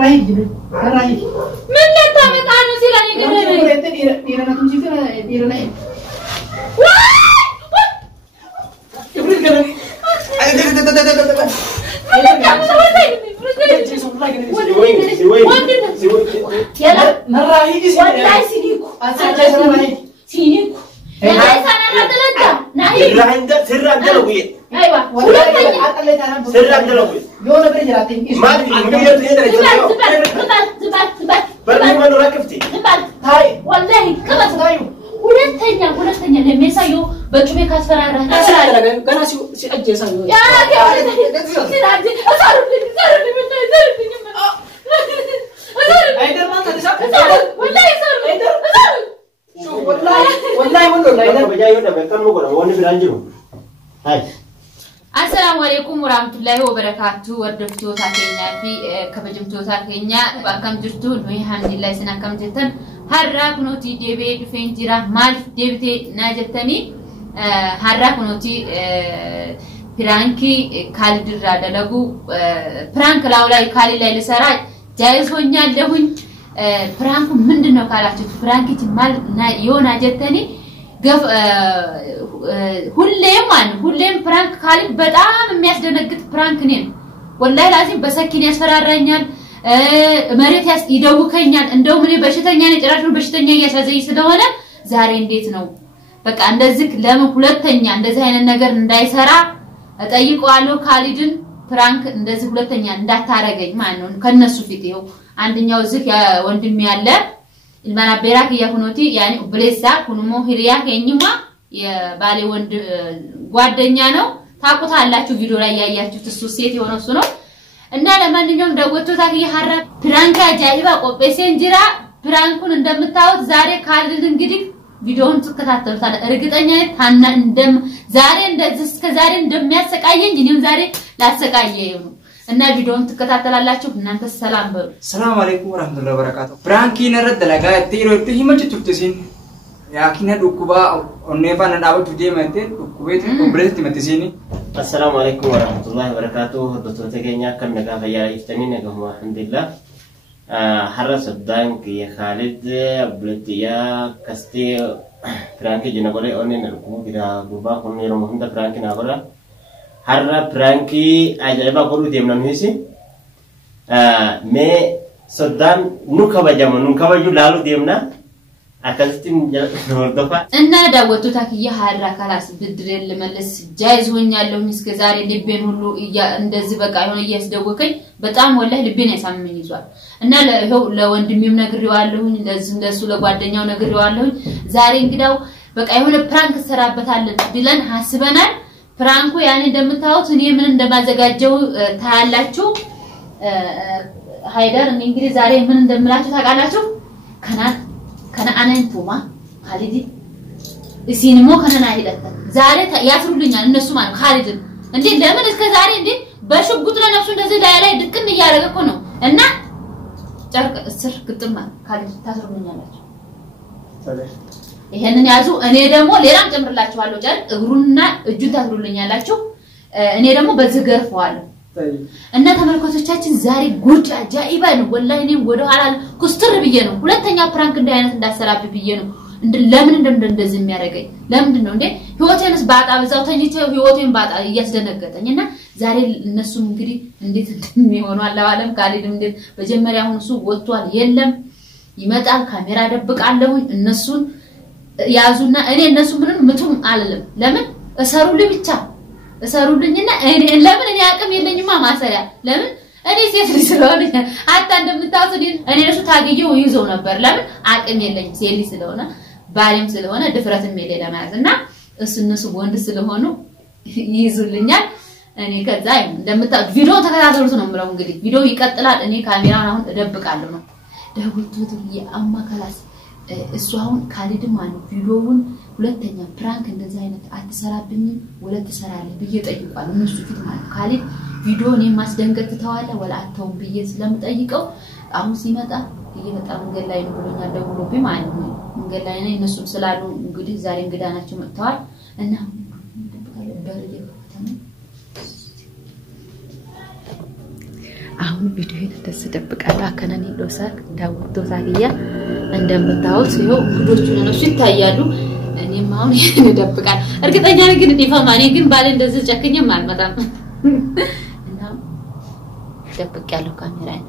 رايح رايح من لا تعمل عنه سيراني ديرنا تمشي فينا ديرنا ايه يلا مرة هيجي والله سينيكو سينيكو يا سنة ردلتا ناهي سر عند سر عند لوي أيوة والله عقلت أنا سر عند لوي يوم برجع ما بيجي زبال برني ما نركبتي هاي والله كما تدايو ሁለተኛ ለሜሳዮ በጩቤ ካስፈራራ ገና ሲአጀሳዩ ያ ሲራጅ አሳሩልኝ አይደርማ ተደሳ والله والله والله لا بجاي ولا بكم نقول وانا برانجو هاي السلام عليكم ورحمة الله وبركاته وردفتو تاكينيا في كبجمتو تاكينيا وكم جرتو الحمد لله سنة كم جتن هرّا كنوتي ديبي دفين جرا مال ديبتي ناجتني هرّا كنوتي برانكي خالد الرادلقو برانك لاولاي خالد لاي لسراج جايز هونيا لهون برانكو مندنو كالاتو برانكي تمال يونا جتني قف ሁሌም ፕራንክ ካሊድ በጣም የሚያስደነግጥ ፕራንክ ነኝ والله لازم በሰኪን ያስፈራራኛል መሬት ይደውከኛል እንደው ምን በሽተኛ ነኝ ጭራሹን በሽተኛ ያሳዘይ ስለሆነ ዛሬ እንዴት ነው በቃ እንደዚህ ለምን ሁለተኛ እንደዚህ አይነት ነገር እንዳይሰራ እጠይቀዋለሁ ካሊድን ፕራንክ እንደዚህ ሁለተኛ እንዳታረገኝ ማለት ነው ከነሱ ፊት ይው አንደኛው ዝክ ወንድም ያለ ilmana berak yakunoti yani blessa kunumo hiriya kenyuma የባሌ ወንድ ጓደኛ ነው ታቁታላችሁ ቪዲዮ ላይ ያያችሁት እሱ ሴት የሆነው እሱ ነው እና ለማንኛውም ደወቶ ታኪ ሐራ ፕራንካ ጃይባ ቆጴሴን ጅራ ፕራንኩን እንደምታዩት ዛሬ ካልን እንግዲህ ቪዲዮውን ተከታተሉታል እርግጠኛ ነኝ ታና እንደም ዛሬ እንደዚህ እስከ ዛሬ እንደሚያሰቃየኝ እኔም ዛሬ ላሰቃየው ነው እና ቪዲዮውን ተከታተላላችሁ እናንተ ሰላም በሉ ሰላም አለይኩም ወራህመቱላሂ ወበረካቱ ፕራንኪ ነረድ ለጋ ትይሮት ሂመጭ ትፍትሲን ያኪነ ዱኩባ ኦኔፋ ነዳበቱ ዲመቴ ዱኩቤት ኦብሬት ትመትሲኒ السلام عليكم ورحمة الله وبركاته دكتور تجينيا كم نقاف يا إفتني نقاف الحمد لله حرس الدانك يا خالد بلتيا كستي فرانكي جنابوري أوني نركو كده بوبا كوني رمهم ده فرانكي نابورا حرا فرانكي أجايبا كورو ديمنا ميسي مي صدام نكبا جامو نكبا جو لالو ديمنا አከስቲን ወርዶፋ እና ዳወቱ ታኪያ ሐራ ካላስ ብድሬን ለመለስ ጃይዝ ሆኛለሁ እስከ ዛሬ ልቤን ሁሉ እንደዚህ በቃ ይሆነ እያስደወከኝ በጣም ወላሂ ልቤን ያሳመኝ ይዟል እና ለወንድሜም ነግሬዋለሁኝ ለሱ ለጓደኛው ነግሬዋለሁኝ ዛሬ እንግዳው በቃ ይሆነ ፕራንክ ሰራበታለን ብለን ሐስበናል ፕራንኩ ያኔ እንደምታዩት እኔ ምን እንደማዘጋጀው ታያላችሁ ሃይደር እንግዲህ ዛሬ ምን እንደምላችሁ ታውቃላችሁ كنا أنا إنتوما خالد السينما كنا ناهيدة زاري ياسرولينا الناس ما خالد عندي لما نسك زاري عندي بشوف قلت له نفسه نزل على يدكني يا رجال كونه إننا جرك السر قلت ما خالد تاسرولينا لا هنا نازو أنا دمو ليرام تمر لا شو هالو جال غرونا جود تاسرولينا لا شو أنا دمو بزجر فوالو እና ተመልካቾቻችን ዛሬ ጉድ አጃኢባ ነው ወላሂ እኔ ወደ ኋላ ኩስተር ብዬ ነው ሁለተኛ ፕራንክ እንደ አይነት እንዳሰራብ ብዬ ነው ለምን እንደዚህ የሚያደርገኝ ለምን ነው እንዴ ህይወቴንስ ባጣ በዛው ተኝቼ ህይወቴን ባጣ እያስደነገጠኝና ዛሬ እነሱም እንግዲህ እንዴት እንደሚሆኑ አላለም ካሊድም እንዴ መጀመሪያ አሁን እሱ ወጥቷል የለም ይመጣል ካሜራ ደብቃለሁ እነሱን ያዙና እኔ እነሱ ምንም ምቱም አልልም ለምን እሰሩልኝ ብቻ እሰሩልኝና እኔ ለምን እኔ አቅም የለኝማ ማሰሪያ ለምን እኔ ሴት ልጅ ስለሆነ አጣ እንደምታውቁት እኔ እሱ ታገየው ይዘው ነበር ለምን አቅም የለኝ ሴት ልጅ ስለሆነ ባለም ስለሆነ ድፍረትም የሌለ ማያዝና እነሱ ወንድ ስለሆኑ ይይዙልኛል እኔ ከዛ እንደምታውቁት ቪዲዮ ተከታተሉት ነው የምለው እንግዲህ ቪዲዮ ይቀጥላል እኔ ካሜራውን አሁን እደብቃለሁ ነው ደውልቱት ያማ ካላስ እሱ አሁን ካሊድ ማን ቪዲዮውን ሁለተኛ ፕራንክ እንደዚህ አይነት አትሰራብኝ ወለ ተሰራለ ብዬ ጠይቋል እነሱ ፊት ማለት ካሊድ ቪዲዮን የማስደንገጥ ተዋለ ወላ አተው ብዬ ስለምጠይቀው አሁን ሲመጣ እየመጣ መንገድ ላይ ነው ብሎኛል ደውሎብኝ ማለት ነው መንገድ ላይ ነው እነሱ ስላሉ እንግዲህ ዛሬ እንግዳ ናቸው መጥተዋል እና በርየ አሁን ቪዲዮ ደስ ደብቃለሁ አከናኒ ዶሳ ዳውት ዶሳ ግያ እንደምታውስ ይኸው ሁሉቹን እነሱ ይታያሉ እኔም አሁን እንደደብቃለሁ እርግጠኛ ነኝ ግን ይፈማኔ ግን ባለ እንደዚህ ጨክኝም አልመጣም እና ደብቄያለሁ ካሜራዬ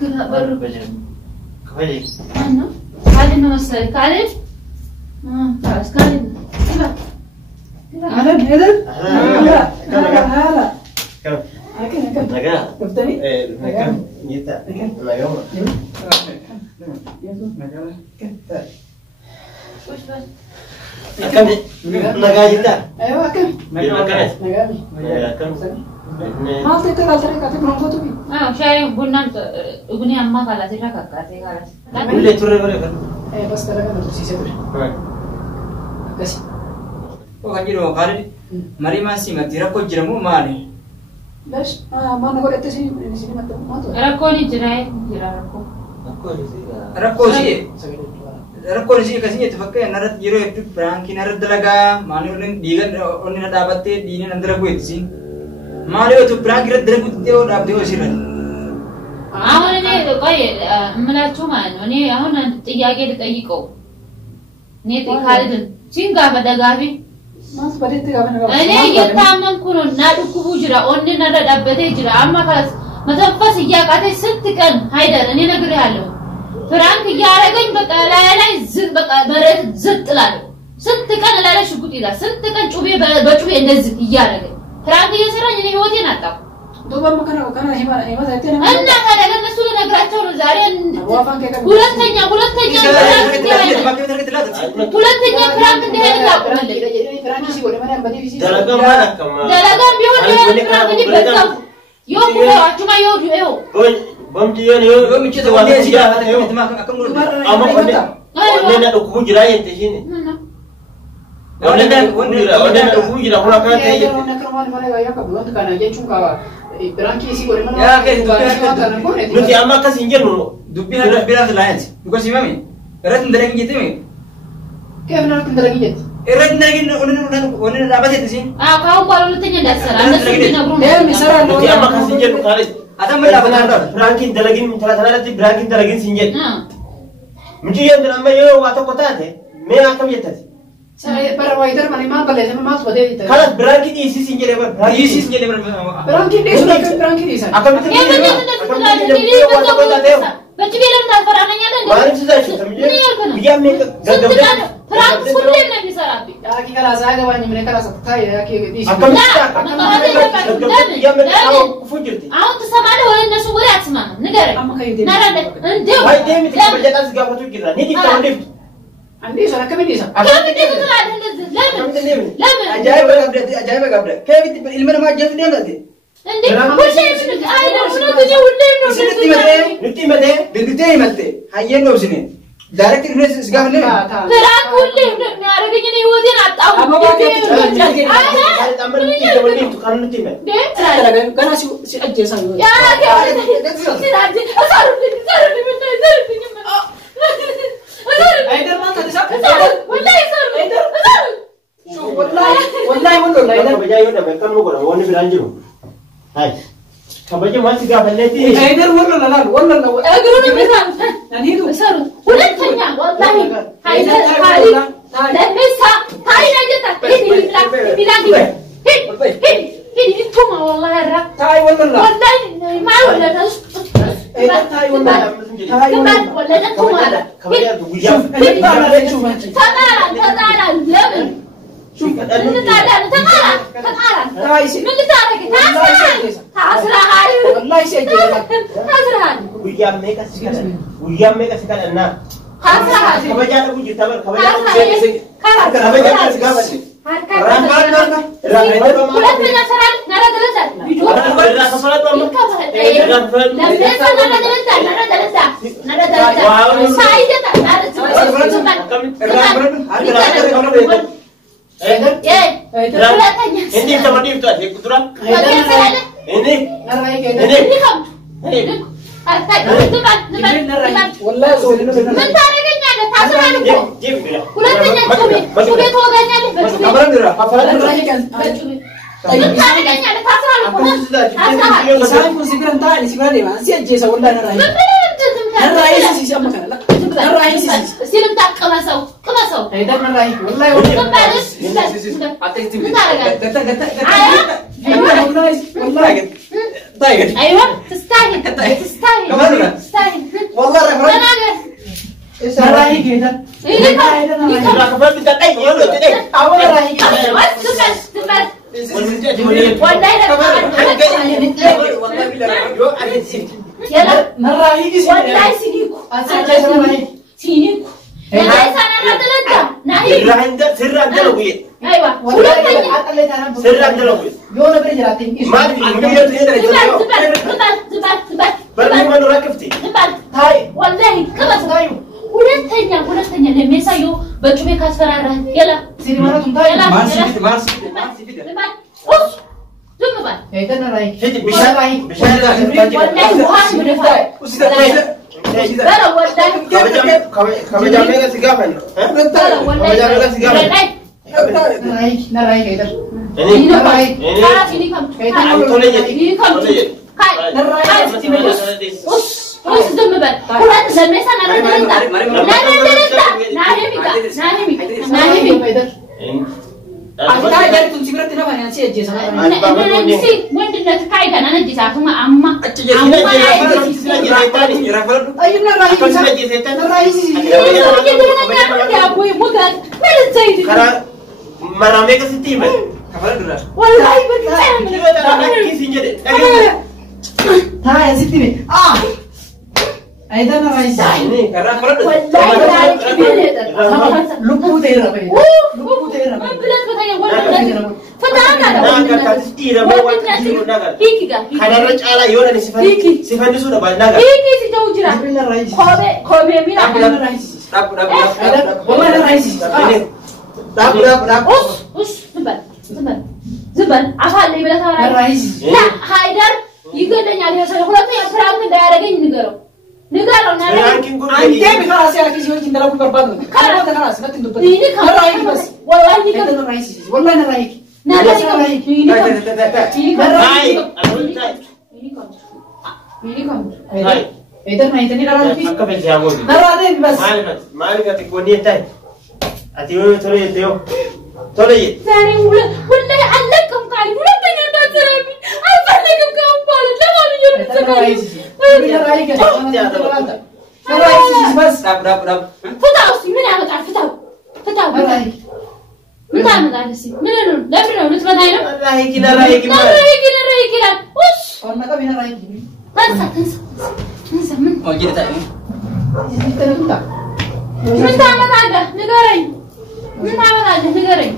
كذا برا بجرب كويس أنا خالد نوصل خالد خلاص خالد كذا أهلا هذا هلا هلا كم كم نجا كفتني كم جيتا نجا وش بس كم نجا جيتا أيوة كم نجا كم ما تقدر على طريقة تكون كتبي شاي بنام أغني أما خلاص إلا كاكاتي خلاص ولا توري ولا كم بس ترى كم ترسي سبر كسي وكجيرو قارد مري ما سيما تيركو جرمو مالي ليش ما نقول أنت سيني ما تو ركوني جراي جرا ركو ركو سي ركو سي كسي تفكر نرد جيرو يبدو برانكي نرد دلقا ماني ولن ديغن ولن ندابتي ديني نندرقو يتسين مالي وتو برانكي رد دلقو تتيو دابديو سيرن አሁን እኔ ቆይ እምላችሁ ማለት ነው እኔ አሁን አንድ ጥያቄ ልጠይቀው እኔ ካለድን ሲንጋ በደጋቢ ما تبدي تقابلنا እኔ እየታመምኩ ነው እና ድኩቡ ጅራ ኦን ነረዳበቴ ጅራ አማ ካስ መተንፈስ እያቃተኝ ስንት ቀን ሃይደር እኔ ነግሬሃለሁ ፍራንክ እያረገኝ በቃ ላይ በቃ መሬት ዝጥላለሁ ስንት ቀን ላይ ሽጉጥ ይላል ስንት ቀን ጩቤ በጩቤ እንደዚህ እያረገኝ ፍራንክ እየሰራኝ እኔ ህይወቴን አጣሁ دوبا ما كان هيما زيتنا እና ታዲያ ለነሱ ልነግራቸው ነው ዛሬ ሁለተኛ ፍራንክ እንደሄደ ታቆመልኝ ደረጋም ቢሆን ፍራንክ እንዲበዛው ይወቁራችሁ ማይወዱ ይኸው بمتيان يو مشيت وانا سيا أما ولا أكو جرا ينتجيني ولا أكو جرا هنا كان تيجي يا كيف نتي أما كسينجر نو دبي هذا بيرا لاينز بقول سيمامي رات ندرك جيتي كيف نركن درجة جت رات ندرك ونن رابط يتسين كاو بالو تني دسر انا سيدي نغرو ده مسرا نتي أما كسينجر خالد هذا ما لا بنار برانكين دلقين من ثلاثة تي برانكين دلقين سينجر مجي يندر أما يو واتو قطعته ما أكمل يتسي برا وايدر ماني ما بلده ما تبدأ يتسي خلاص برانكين إيسي سينجر يبغى يسيس جيلي برانكين ليش برانكين ليش أكمل تبغى بچي بيلم نفر انا يالا وارد سيدا شو تمجي بيا ميك غدغد فرانك كل ما بيسرابي يا كي كلا زاغا واني من كلا ستاي يا كي ديش أكمل بيا ميك أو فجرتي አሁን ተሰማለ ወይ እነሱ ወሬ አትሰማም ንገረኝ أما كي دي ናራለ እንዴው هاي ديمي تبغى جالس قابو تجرا نيجي تانديف عندي سنة كم دي سنة كم دي تطلع እንደዚህ ለምን أجايب قبل كيف الإلمنا ما جت اليوم هذه እንዴ ሁሌ ምን አይደል ሁሉ ሁሌ ነው نتي مدة بنتي متى هاي نو سنين دايركت الناس سقاف ليه ፍራንክ ሁሌ የሚያደርገኝ ነው ህይወቴን አጣው كنا سي أجي سايو يا سيدي أيدر ما تدري ساك والله شوف والله والله لا كبجا يونا مكان مقرن واني برانجلو هاي كبجا ما تيجا بلتي أيدر والله لا والله لا اقرون مثلا نهيدو سارو ሁለተኛ والله هايدر لمسا هاي نجتا هدي انتما والله الرا تاي والله والله ما ولا أيدر تاي والله تاي كمان ولا انتما كبجا تقولي تعال لمن شوف من تعال تاي سي من تعال تعال هاي والله سي أجي تعال ويا ميك سكال أنا كبجا تقولي تبر كبجا ሁለተኛ ስራ ነረደለሳል والله زول من تارجعني على تعال ሁለተኛ ጩቤ ተወጋኛለህ በጩቤ طيب تارجعني على تعال سايكون سيبرن تاني سيبرن ما سيجي سو والله الرئيس يسمى كان لا الرئيس سيلم تاع قمصو هيدا الرئيس والله والله طيب ايوه تستاهل والله الرئيس كده ሁለተኛ ለሚያሳየው በጩቤ ካስፈራራ ያላ ሲሪማቱም ታዲያ ማርስ ዝም በል هيدا الرئيس هدي بشاي والله وهان مدفع بلا والله كبجامينا سيجافن بلا والله الرئيس هيدا بص زم بل قرات لميسا ناهمي أنا جالس تنسيبرت هنا بني أنسي أجلس أنا نسي وين دنا تكاي كان أنا جيت أفهم أما أيوة الرئيس يا أبوي مقال ما نسيت مرامي كستيمة والله بتعمل ها يا ستي هيدا الرئيس لبو تيرا بي لبو تيرا ما بلاد بتاعي والله فتانا هذا رجع يونا سيفندي سودا بالناقة هيك سيجوجرا الرئيس كومي مين الرئيس والله الرئيس وش زبل عفال لي بلا ترى الرئيس لا هايدر يقولني عليه سنه ሁለተኛ ፍራንክ እንዳያረገኝ ንገረው አንተ ቢፈራስ ያለክ ሲሆን እንደላኩ በርባድ ነው ካራተ ካራስ መጥቶ እንደበት الرئيس بس والله هذا الرئيس والله الرئيس هيدا ما يتني قرار في نرى بس مالك تكوني تاي أتيو تولي ثاني والله علقكم قاعد ولتني نتربي أفلكم كم بال لا ما الرئيس بس فتاوس من عمل تعرف فتاو من تعمل عرسي منو لا منو نتمنى له رايك لا وش قلنا كم هنا رايك تنسى من موجود تاني من تعمل هذا نقرأي من تعمل هذا نقرأي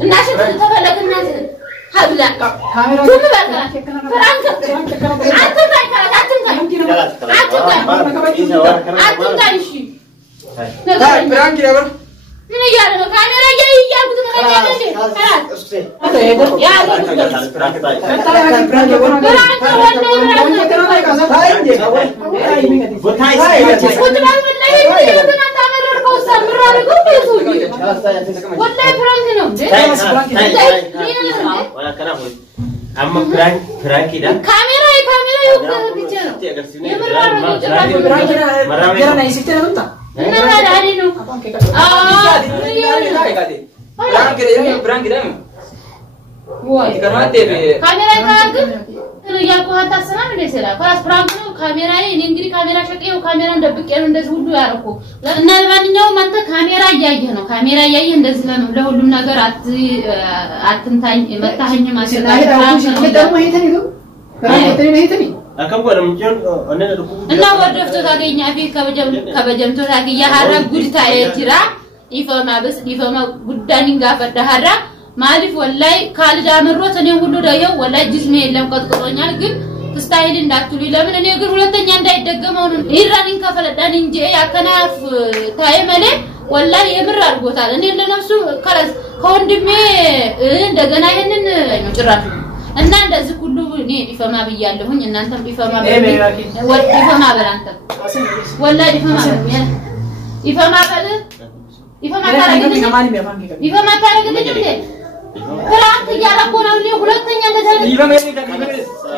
الناس تتفلق الناس هبلا كاميرا ثم بقى فرانك أنت تعيشي برانك يا بر من يجعل كاميرا جاي كنت مخليه أكم قرر مجون أنا ركوب. أنا ودرت تاجي نافي كبجم تاجي يا هرب قد تاجي ترى إفهم بس إفهم قداني غافر تهرا مالف والله كال جامر رو تاني يقولوا رأيه والله جسمي اللي قد قطعني لكن تستاهل إنك تقولي لا من أنا يقول ولا تاني عندي دقة ما إيرانين كفلت دانين جي أكنا تاي ماله والله يمر أرجوت هذا إني لنفسه خلاص كون دمي دقنا هنن مجرد أنا ده كله ني إفهم بيجالهون إن أنتم إفهم بيجي وإفهم بلانتم والله إفهم بيجي إفهم بلد إفهم تارجت إفهم تارجت جدي فرانك تجارة كونا ولي خلوت تنيا نزل إفهم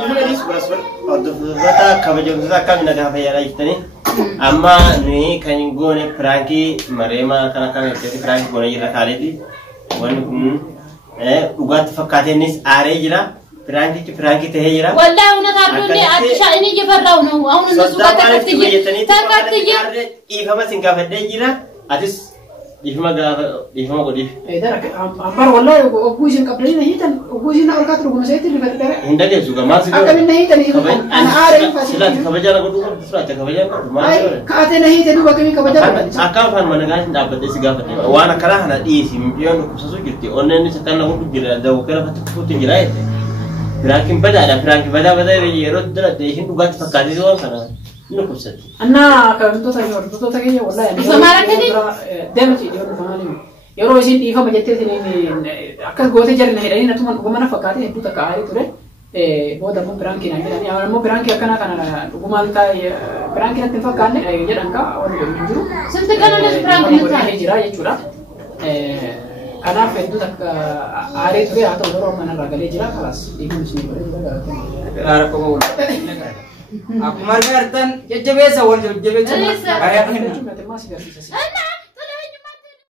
ini sebenarnya untuk bata kabaja kita kami nak apa ya ini amma ni kami gone Franky merema karena kami jadi Franky gone jira kali di wan ugat fakatenis are jira Franky teh jira والله أنا تعرفون لي أشياء إني جبرنا أو نسوق تكتيجي تكتيجي إفهم سينكا فدي جira atis إفهم قديم إذا أمبار والله أبوزين قبلين هيتن أبوزين أول كاتر وما سيتر لفترة هندا كيف سوكا ما سيكون أكمل هيتن أنا عارف سلات كبجانا قدوم سلات كبجانا ما سيكون كاتنا هيتن وبكمل كبجانا أكام فان mana kan dapat desiga fatih wana kerah na di simpion khusus gitu online sekarang aku jira ada ukera fatih putih jira itu Franky pada yerot dah dehin ugat fakadi doang sana ini khusus أنا كنت تاجي والله يعني دائما في يوم فمالي يروح يجي يفهم جتة ini أكثر قوتي جري نهيراني نتوما قمنا فكاري هدو تكاري ترى بعد أمو Franky نهيراني أنا أمو Franky أكنا قمنا كاي Franky نتفق كارني جرا أنكا أول يوم يجرو سنت كنا نس Franky نتفق جرا يجورا أنا في هدو تك عاري ترى هذا ودورو منا رجالي جرا خلاص يكون شيء أنا كم aku margartan jajabesa wal jajabesa ayah ini